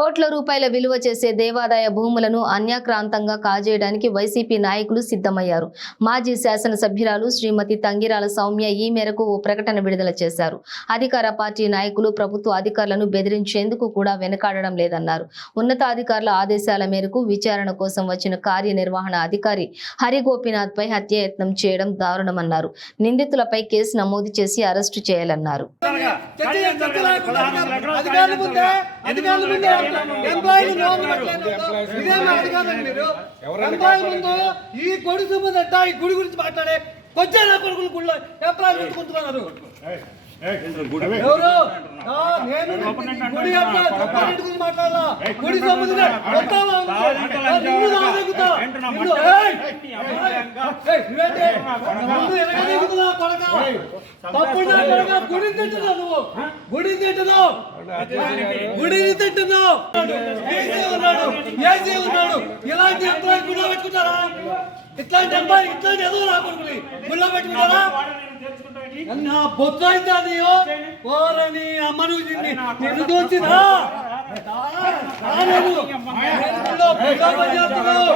కోట్ల రూపాయల విలువ చేసే దేవాదాయ భూములను అన్యాక్రాంతంగా కాజేయడానికి వైసీపీ నాయకులు సిద్ధమయ్యారు. మాజీ శాసనసభ్యురాలు శ్రీమతి తంగిరాల సౌమ్య ఈ మేరకు ఓ ప్రకటన విడుదల చేశారు. అధికార పార్టీ నాయకులు ప్రభుత్వ అధికారులను బెదిరించేందుకు కూడా వెనకాడడం లేదన్నారు. ఉన్నతాధికారుల ఆదేశాల మేరకు విచారణ కోసం వచ్చిన కార్యనిర్వహణ అధికారి హరిగోపినాథ్పై హత్యయత్నం పై హత్యాయత్నం చేయడం దారుణమన్నారు. నిందితులపై కేసు నమోదు చేసి అరెస్టు చేయాలన్నారు. అధికారుల ముందే అధికారుల ముందే ఎంప్లాయీలు లోన్ ఇదేనా అధికారులు మీరు ఎంప్లాయీ ముందు ఈ కొడుకు సంబంధం ఈ గుడి గురించి మాట్లాడే కొంచెం నా కొడుకులు ఎవరు నేను గుడి చెప్పాలి గురించి మాట్లాడాలా గుడి సంబంధించిన? ముందు? తప్పుడు గుడిని తింటున్నావు నువ్వు గుడిని తింటున్నావు గుడిని తింటున్నావు ఏసీ ఉన్నాడు ఏసీ ఉన్నాడు ఇలాంటి ఎంప్లాయీ గుడిలో పెట్టుకుంటారా ఇట్లాంటి ఎంప్లాయీ ఇట్లాంటి నా కొడుకుని గుడిలో పెట్టుకుంటారా నా బొత్తు అయితే అది ఓరని అమ్మను నిన్ను దోచిందా చేస్తున్నావు.